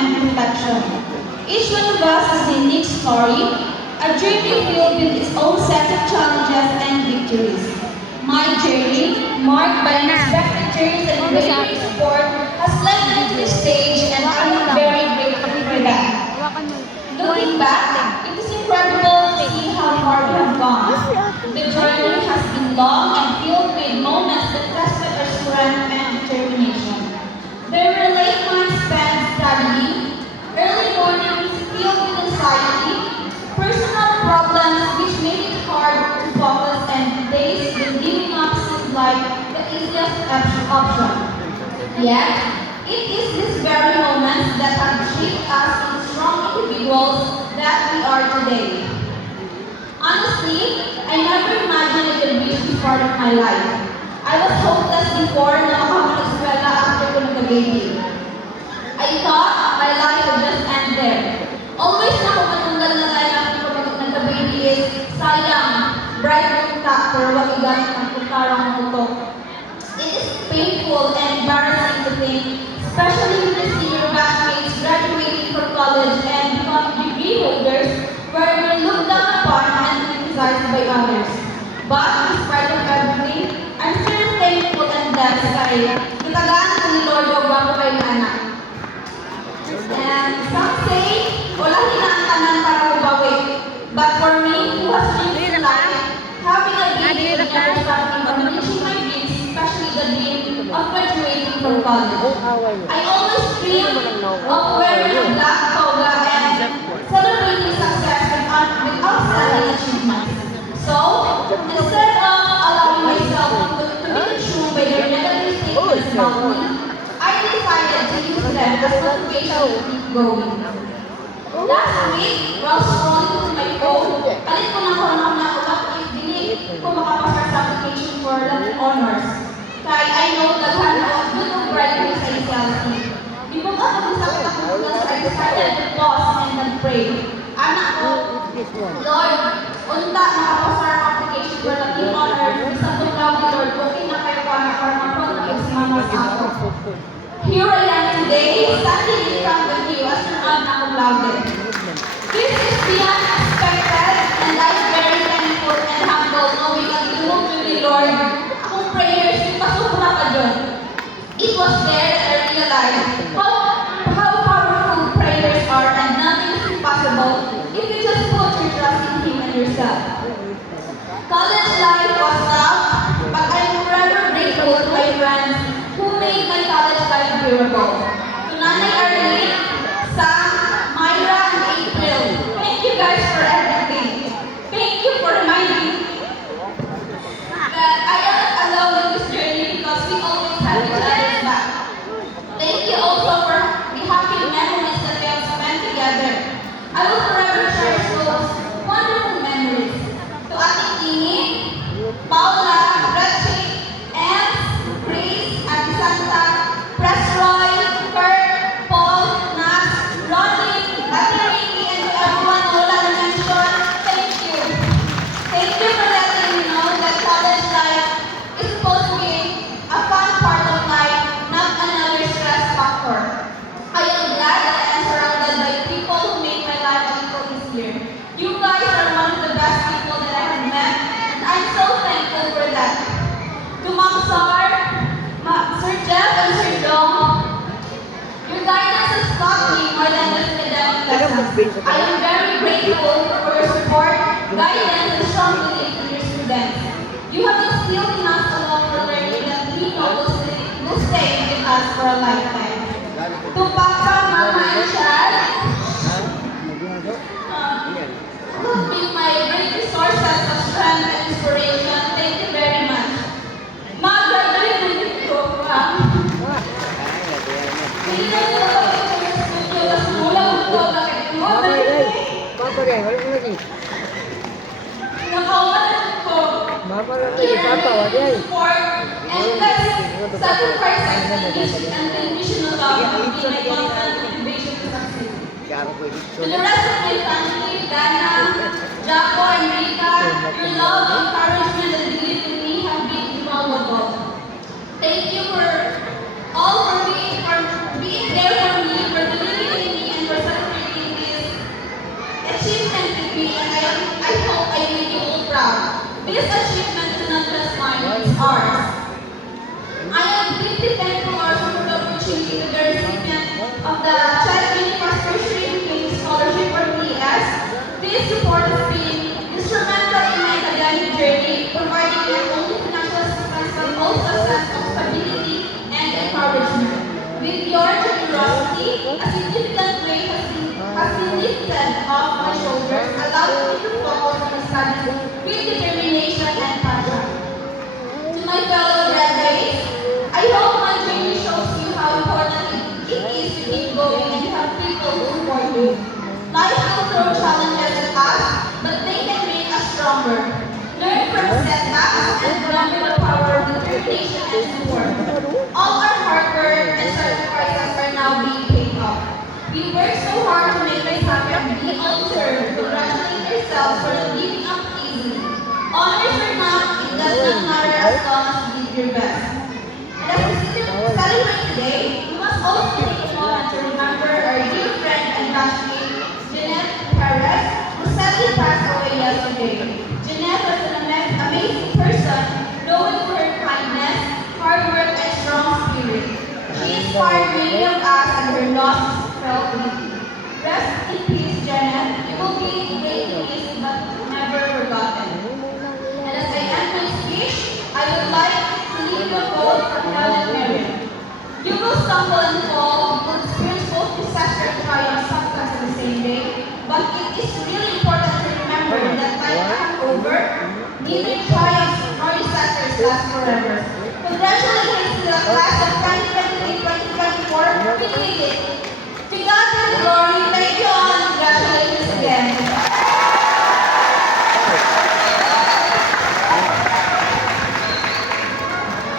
and reflection. Each one of us has a unique story, a journey filled with its own set of challenges and victories. My journey, marked by unexpected journeys and unwavering support, has led me to this stage and I am very grateful for that. Looking back, it is incredible to see how far we have gone. The journey has been long and filled with moments that tested our strength and determination. There were late nights spent studying, early mornings filled with anxiety, personal problems which made it hard to focus, and days when giving up seemed like the easiest option. Yet, it is these very moments that have shaped us into strong individuals that we are today. Honestly, I never imagined I could reach this part of my life. I was hopeless before na makamanagsuwela after ko nagka-baby. I thought my life would just end there. Always na ako matunggal na line after ko nagka-baby is, sayang, bright punta, pero wag igamit ang puntarang mutok. It is painful and embarrassing to think, especially when you see your batchmates graduating from college and becoming degree holders, where you're looked down upon and criticized by others. But despite of everything, I'm still thankful and blessed kay gitagaan ko ni Lord o bago kayo na anak. And some say, wala hinaan para ubawi. But for me, who has dreams in life, having a baby would never stop me from reaching my dreams, especially the dream of graduating from college. I always dream of wearing a black toga and celebrating success with outstanding achievements. So, instead of allowing myself to be consumed by their negative statements about me, I decided to use them as motivation to keep going. Last week, while scrolling through my phone, kalit ko na ako na ulat if dili ko makapasa sa application for Latin Honors. Kaya I know that good of writing sa SLC. Di ba ba nag-usapit ako sa I decided to pause and then pray. Anak ko, Lord, unta nakapasa ang application for Latin Honors. Sa tungkaw ni Lord, okay na kayo para mag-examiner ako. Here I am today, standing in front of you as an cum laude. This is beyond expected, and I'm very thankful and humble knowing that you to me, Lord. Akong prayers, yung pasubra ka dyan. It was there that I realized how powerful prayers are and nothing is impossible if you just put your trust in Him and yourself. College life was tough, but I'm forever grateful to my friends who made my college life bearable. To Nanay Arlene, Sam, Myra, and April, thank you guys for everything. Thank you for reminding me that I am not alone in this journey because we always have each other's back. Thank you also for the happy memories that we have spent together. I will forever cherish those wonderful memories. To Ate Tini, Paula, Gretchen, Anne, Grace, Ate Santa, Press Roy, Kurt, Paul, Nat, Ronnie, Ate Ricky, and to everyone who wala na mention, thank you. Thank you for letting me know that college life is supposed to be a fun part of life, not another stress factor. I am glad that I am surrounded by people who make my life a little easier. You guys are one of the best people that I have met, and I'm so thankful for that. To Ma'am Sar, Sir Jeff, and Sir Dong, your guidance has taught me more than just academic lessons. I am very grateful for your support, guidance, and strong belief in your students. You have instilled in us a love for learning that we know will stay with us for a lifetime. To Papa, Mama, and Chad, who have been my great resources of strength and inspiration, thank you very much. Mag-graduate na yung program. Hindi na nila kami sa studio, mas mula ko na kayo mo. Nakawalan ko. Support and sacrifices and unconditional love will be my constant motivation to succeed. To the rest of my family, Dana, Jaco, and Rita, your love, encouragement, and belief in me have been invaluable. Thank you for being there for me, for believing in me, of the China Universe Tertiary King Scholarship or TS. This support has been instrumental in my academic journey, providing not only financial assistance but also a sense of stability and encouragement. With your generosity, a significant weight has been lifted off my shoulders, allowing me to focus on my studies with determination and passion. To my fellow graduates, I hope my journey shows you how important it is to keep going and have people who support you. Life will throw challenges at us, but they can make us stronger. Learn from setbacks and remember the power of determination and support. All our hard work and sacrifices are now being paid off. We work so hard to make this happen. We all deserve to congratulate ourselves for not giving up easily. Honors or not, it does not matter as long as you did your best. And as we celebrate today, we must also take a moment to remember our dear friend and batchmate, Jeanette Perez, who sadly passed away yesterday. Jeanette was an amazing person, known for her kindness, hard work, and strong spirit. She inspired many of us, and her loss is felt deeply. Rest in peace, Jeanette. You will be greatly missed but never forgotten. And as I end my speech, I would like to leave you a quote from Helen Mirren. You will stumble and fall, you will experience both disaster and triumph sometimes on the same day, but it is really important to remember that life isn't over, neither triumphs nor disasters last forever. Congratulations to the class of 2023-2024, we did it!